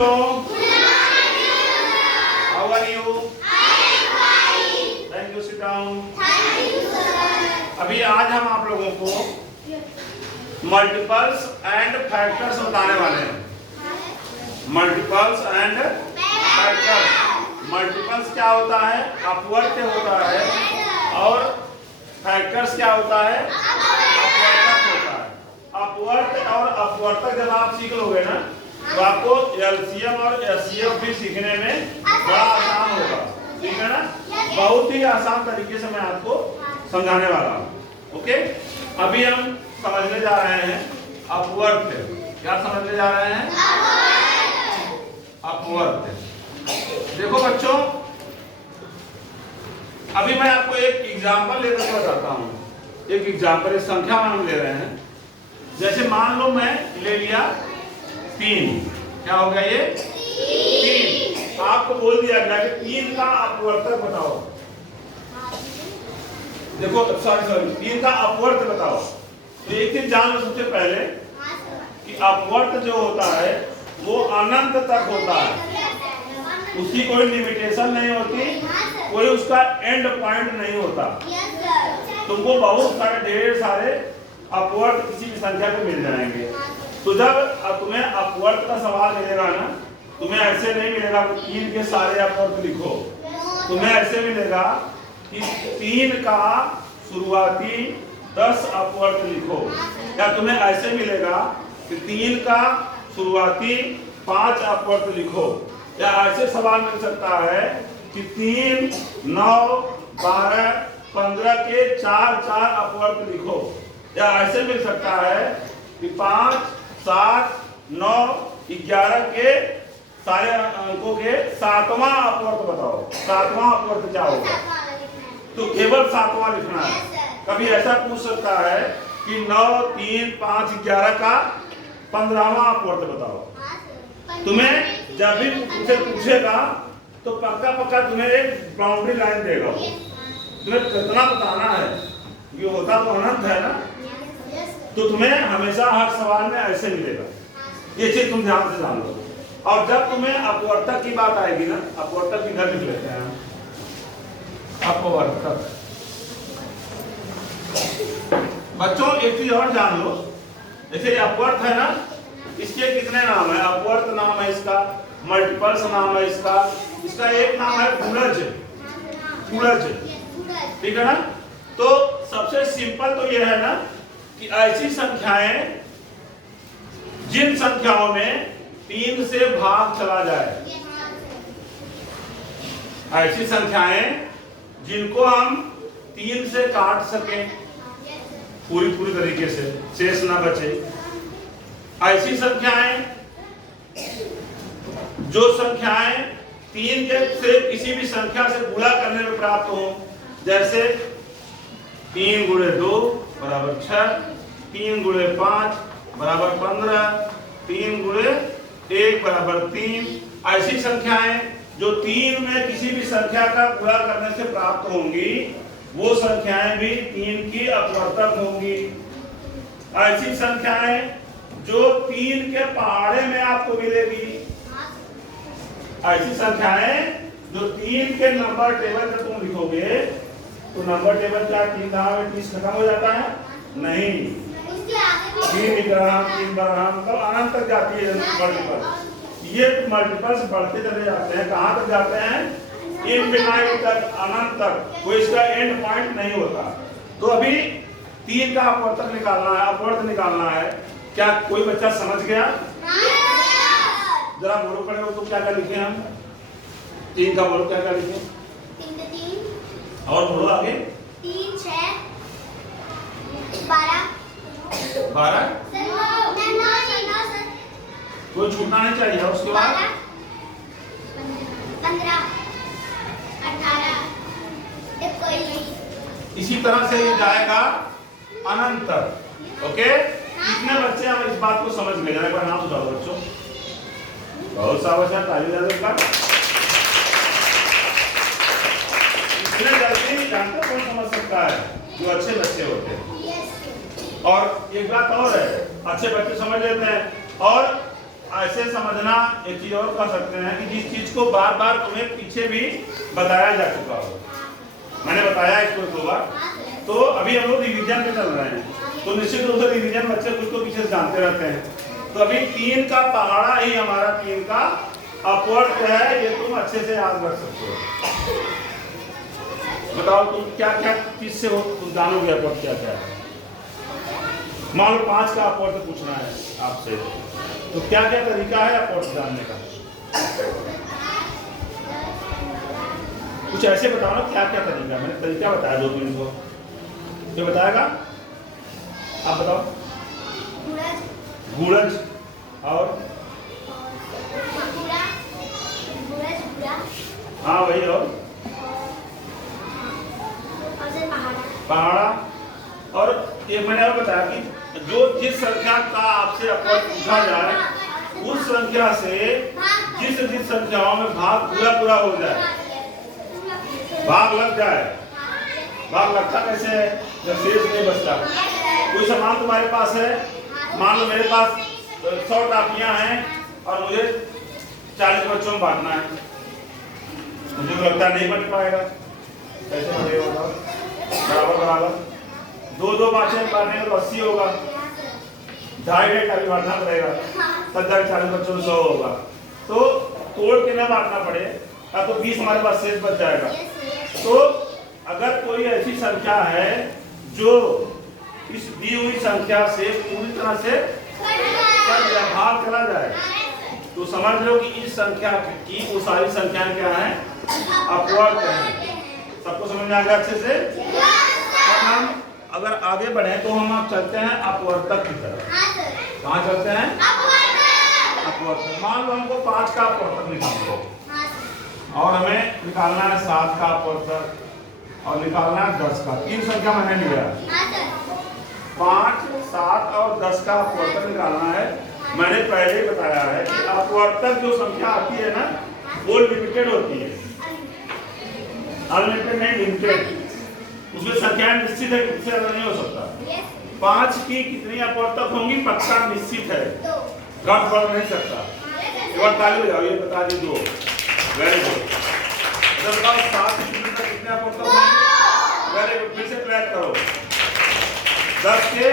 How are you? Thank you. Sit down. अभी आज हम आप लोगों को मल्टीपल्स एंड फैक्टर्स बताने वाले हैं। Multiples and factors. मल्टीपल्स क्या होता है? अपवर्त्य होता है। और फैक्टर्स क्या होता है? अपवर्तक होता है। अपवर्त्य और अपवर्तक जब आप सीख लोगे ना तो आपको एलसीएम और एचसीएफ भी सीखने में बड़ा आसान होगा। ठीक है ना? बहुत ही आसान तरीके से मैं आपको समझाने वाला हूँ। ओके, अभी हम समझने जा रहे हैं अपवर्त्य। क्या समझने जा रहे हैं? अपवर्त्य। देखो बच्चों, अभी मैं आपको एक एग्जांपल लेकर बताता हूँ। एक एग्जांपल, एक संख्या हम ले रहे हैं। जैसे मान लो मैं ले लिया 3। क्या हो गया ये? 3। आपको बोल दिया गया कि 3 का अपवर्तक बताओ। देखो सॉरी 3 का अपवर्त बताओ। तो एक चीज जान लो सबसे पहले कि अपवर्त जो होता है वो अनंत तक होता है। उसकी कोई लिमिटेशन नहीं होती, कोई उसका एंड पॉइंट नहीं होता। तुमको बहुत सारे ढेर सारे अपवर्त किसी भी संख्या पे मिल जाएंगे। तो जब तुम्हें अपवर्त का सवाल मिलेगा ना, तुम्हें ऐसे नहीं मिलेगा कि 3 के सारे अपवर्त लिखो। तुम्हें ऐसे मिलेगा कि 3 का शुरुआती 10 अपवर्त लिखो, या तुम्हें ऐसे मिलेगा कि 3 का शुरुआती 5 अपवर्त लिखो, या ऐसे सवाल मिल सकता है कि 3, 9, 12, 15 के 4 अपवर्त लिखो, या ऐसे मिल सकता है कि 5, 7, 9, 11 के सारे अंकों के 7वां अपवर्त बताओ। 7वां अपवर्त क्या होगा? तो केवल 7वां लिखना है। कभी ऐसा पूछ सकता है कि 9, 3, 5, 11 का 15वां अपवर्त बताओ। तुम्हें जब भी पूछेगा तो पक्का तुम्हें एक बाउंड्री लाइन देगा। तुम्हें कितना बताना है, ये होता तो अनंत है ना। तो तुम्हें हमेशा हर सवाल में ऐसे मिलेगा। ये चीज तुम ध्यान से जान लो। और जब तुम्हें अपवर्तक की बात आएगी ना, अपवर्तक की घर लिख लेते हैं। अपवर्तक बच्चों एक चीज और जान लो। जैसे अपवर्त है ना, इसके कितने नाम है? अपवर्त नाम है इसका, मल्टीपल्स नाम है इसका, इसका एक नाम है गुणज। ठीक है ना? तो सबसे सिंपल तो यह है ना कि ऐसी संख्याएं जिन संख्याओं में 3 से भाग चला जाए, ऐसी संख्याएं जिनको हम 3 से काट सके पूरी तरीके से, शेष ना बचे। ऐसी संख्याएं, जो संख्याएं 3 के से किसी भी संख्या से गुणा करने में प्राप्त हो। जैसे 3 × 2 = 6, 3 × 5 = 15, 3 × 1 = 3। ऐसी संख्याएं जो 3 में किसी भी संख्या का गुणा करने से प्राप्त होंगी, वो संख्याएं भी 3 की अपवर्तक होंगी। ऐसी संख्याएं जो 3 के पहाड़े में आपको मिलेगी, ऐसी संख्याएं जो 3 के नंबर टेबल में तुम लिखोगे तो नंबर टेबल क्या 3 में 30 खत्म हो जाता है? नहीं, 3 ग्राम 3 ग्राम तो अनंत तक जाती है मल्टीपल। ये मल्टीपल्स बढ़ते चले जाते हैं। कहां तक जाते हैं? इनफिनाइट तक, अनंत तक। कोई इसका एंड पॉइंट नहीं होता। तो अभी 3 का अपवर्तक निकालना है, अपवर्त निकालना है। क्या कोई बच्चा समझ गया? जरा बोलो पड़े हो तो क्या लिखे हम? 3 का बोलो क्या लिखे? 3 और बोलो आगे। 3, 6, 12 कोई छूटना नहीं चाहिए। उसके बाद 15, 18 कोई नहीं। इसी तरह से ये जाएगा अनंत तक। ओके, कितने बच्चे हम इस बात को समझ गए? एक बार नाम बताओ बच्चों। बहुत शाबाश, ताली बजा दो। इतने जल्दी जानते कौन समझ सकता है? जो अच्छे बच्चे होते हैं। और एक बात और है, अच्छे बच्चे समझ लेते हैं। और ऐसे समझना, एक चीज और कह सकते हैं कि जिस चीज को बार बार तुम्हें पीछे भी बताया जा चुका हो, मैंने बताया इसको 2 बार, तो अभी हम लोग रिवीजन में चल रहे हैं, तो निश्चित रूप से रिवीजन बच्चे कुछ तो पीछे जानते रहते हैं। तो अभी 3 का पहाड़ा ही हमारा 3 का अपवर्ड है, ये तुम अच्छे से याद रख सकते हो। बताओ तुम क्या क्या चीज से हो, तुम जानोगे अपवर्ड क्या क्या है। मान लो 5 का अपवर्ड पूछना है आपसे, तो क्या क्या तरीका है अपवर्ड जानने का, कुछ ऐसे बताओ ना क्या क्या तरीका। मैंने तरीका बताया 2-3 को, क्या बताएगा आप बताओ। गूढ़ज और हाँ वही, और पहाड़ा, और ये मैंने और बताया कि जो जिस संख्या का आपसे अपवर्ड पूछा जाए उस संख्या से जिस संख्याओं में भाग पूरा हो जाए, भाग लग जाए। भाग लगता कैसे है, जब शेष नहीं बचता। कोई सामान तुम्हारे पास है, मान लो मेरे पास 100 टाफियां हैं और मुझे 40 बच्चों में बांटना है, मुझे तो लगता नहीं बच पाएगा। कैसे बनेगा बताओ, बराबर 2-2 बांटे बांटने तो 80 होगा, 2.5 का भी बांटना पड़ेगा, तब जाकर 40 बच्चों में 100 होगा। तो तोड़ के ना बांटना पड़े, तो 20 हमारे पास शेष बच जाएगा। तो अगर कोई ऐसी संख्या है जो इस दी हुई संख्या से पूरी तरह से भाग चला जाए, तो समझ लो कि इस संख्या की वो सारी संख्याएं क्या है, अपवर्ड है। सबको समझ में आ गया अच्छे से। अब हम अगर आगे बढ़े तो हम आप चलते हैं अपवर्तक की तरफ। कहाँ चलते हैं, अपवर्तक। मान लो हमको 5 का अपवर्तक निकालना हो और हमें निकालना है 7 का अपवर्तक और निकालना है 10 का। 3 संख्या मैंने लिया, 5, 7 और 10 का अपवर्तक निकालना है। मैंने पहले ही बताया है कि अपवर्तक जो संख्या आती है ना, वो लिमिटेड होती है, अनलिमिटेड नहीं, लिमिटेड। उसमें संख्याएं निश्चित है, इससे ज्यादा नहीं हो सकता। 5 की कितनी अपवर्तक होंगी पक्का निश्चित है, घट बढ़ नहीं सकता। एक बार ताली बजाओ, ये बता दी 2। Very good. बताओ 7 की कितने अपवर्तक होंगे, वेरी गुड, फिर से ट्रैक करो। 10 के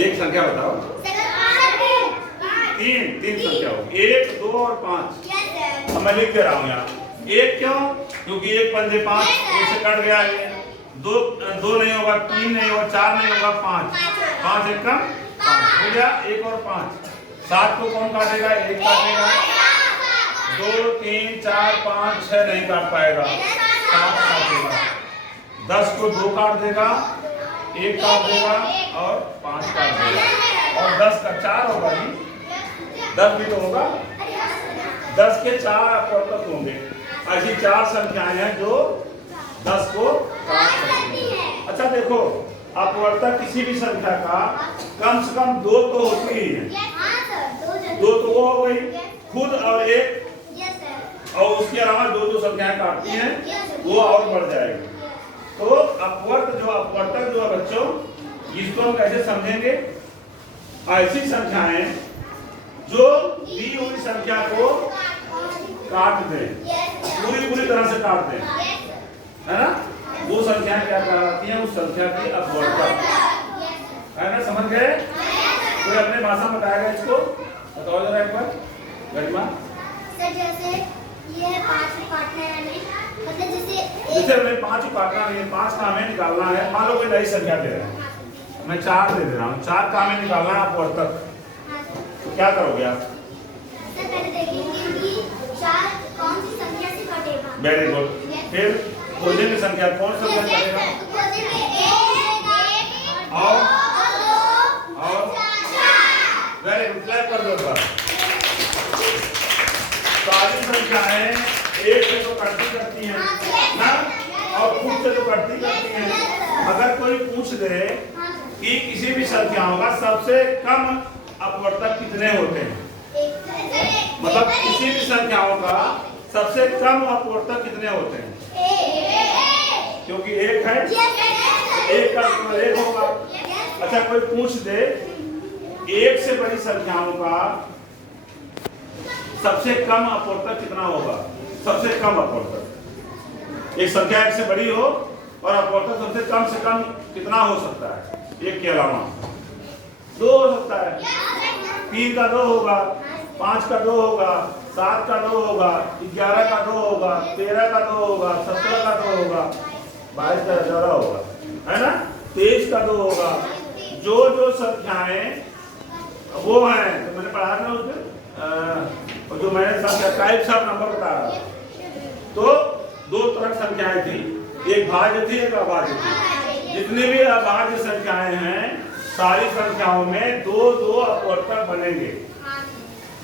1 संख्या बताओ, 3 संख्या हो, 1, 2 और 5। अब मैं लिख दे रहा हूँ यहाँ 1 क्यों, क्योंकि 1 पंजे 5, इससे कट गया ये। 2 नहीं होगा, 3 नहीं होगा, 4 नहीं होगा, 5 एक कम 5 हो गया, 1 और 5। 7 को कौन काटेगा, 1 काटेगा। 2, 3, 4, 5, 6 नहीं काट पाएगा, 7 काटेगा। 10 को 2 काट देगा, 1 काट देगा और 5 काट देगा। और 10 का 4 होगा जी, 10 भी तो होगा। 10 के 4 अपवर्तक होंगे। ऐसी 4 संख्याएं हैं जो 10 को काट सकती हैं। अच्छा देखो, अपवर्तक किसी भी संख्या का कम से कम 2 तो होती ही है। 2 तो वो हो गई खुद, और 1 और उसके अलावा 2 संख्याएं काटती हैं, वो और बढ़ जाएगी। तो अपवर्तक जो है बच्चों, इसको हम कैसे समझेंगे, ऐसी संख्याएं जो दी हुई संख्या को काट दें, पूरी तरह से काट दें, है ना, वो संख्याएं क्या कहलाती हैं, उस संख्या की अपवर्तक, है ना, समझ गए। कोई अपने भाषा में बताएगा इसको, बताओ जरा एक बार गरिमा। सर जैसे ये 5 काटना है हमें, मतलब जैसे हमें 5 काटना नहीं है, 5 का हमें निकालना है। मान लो कोई नई संख्या दे रहा है, मैं 4 दे रहा हूँ, 4 का हमें निकालना है अपवर्तक, तो क्या करोगे आप? सर पहले देखेंगे कि 4 कौन सी संख्या से कटेगा। Very good. फिर खोजेंगे संख्या, कौन सा संख्या कटेगा, और वेरी गुड, क्लैप कर दो सर। सारी संख्याएं 1 से तो करती हैं ना, और खुद से तो करती हैं। अगर कोई पूछ दे कि किसी भी संख्याओं का सबसे कम अपवर्तक कितने होते हैं, मतलब किसी भी संख्याओं का सबसे कम अपवर्तक कितने होते हैं, क्योंकि एक है, एक का गुणा एक होगा। अच्छा कोई पूछ दे एक से बड़ी संख्याओं का सबसे कम अपवर्तक कितना होगा? सबसे कम अपवर्तक, एक संख्या एक से बड़ी हो और अपवर्तक सबसे कम कितना हो सकता है? एक के अलावा 2 हो सकता है। 3 का 2 होगा, 5 का 2 होगा, 7 का 2 होगा, 11 का 2 होगा, 13 का 2 होगा, 17 का 2 होगा, 22 का 11 होगा, है ना? 23 का 2 होगा। जो संख्याएं वो हैं तो मैंने पढ़ा था उस दिन, जो मैंने संख्या टाइप्स ऑफ नंबर बता रहा था, तो 2 तरह संख्याएं थी, एक भाज्य थी एक अभाज्य थी। जितनी भी अभाज्य संख्याएं हैं सारी संख्याओं में 2 अपवर्तक बनेंगे।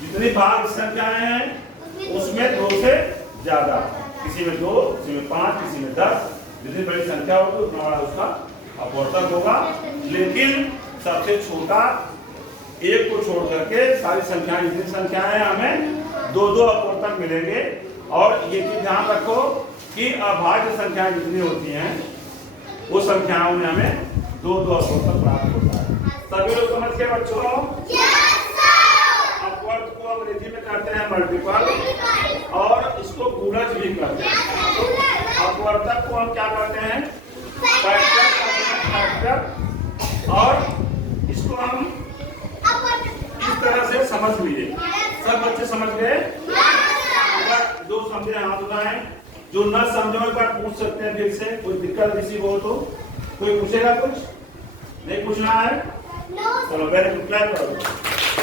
जितनी भाज्य संख्याएं हैं उसमें 2 से ज्यादा, किसी में 2, किसी में 5, किसी में 10, जितनी बड़ी संख्या होगी उतना बड़ा उसका अपवर्तक होगा। लेकिन सबसे छोटा एक को छोड़ करके सारी संख्याएं, जितनी संख्याएं हमें 2 अपवर्तक मिलेंगे। और ये चीज ध्यान रखो कि अभाज्य संख्याएं जितनी होती हैं वो संख्याओं में हमें 2 अपवर्तक प्राप्त होता है। सभी लोग समझ गए बच्चों? अपवर्त को अंग्रेजी में कहते हैं मल्टीपल और इसको गुणज भी कहते हैं। अपवर्तक को हम क्या कहते हैं? फैक्टर। और इसको हम इस तरह से समझ लीजिए। सब बच्चे समझ गए? जो समझे हाथ उठाएं, जो न समझो एक बार पूछ सकते हैं फिर से। कोई दिक्कत किसी को हो तो कोई पूछेगा? कुछ नहीं पूछना है? चलो वेरी गुड, क्लैप करो।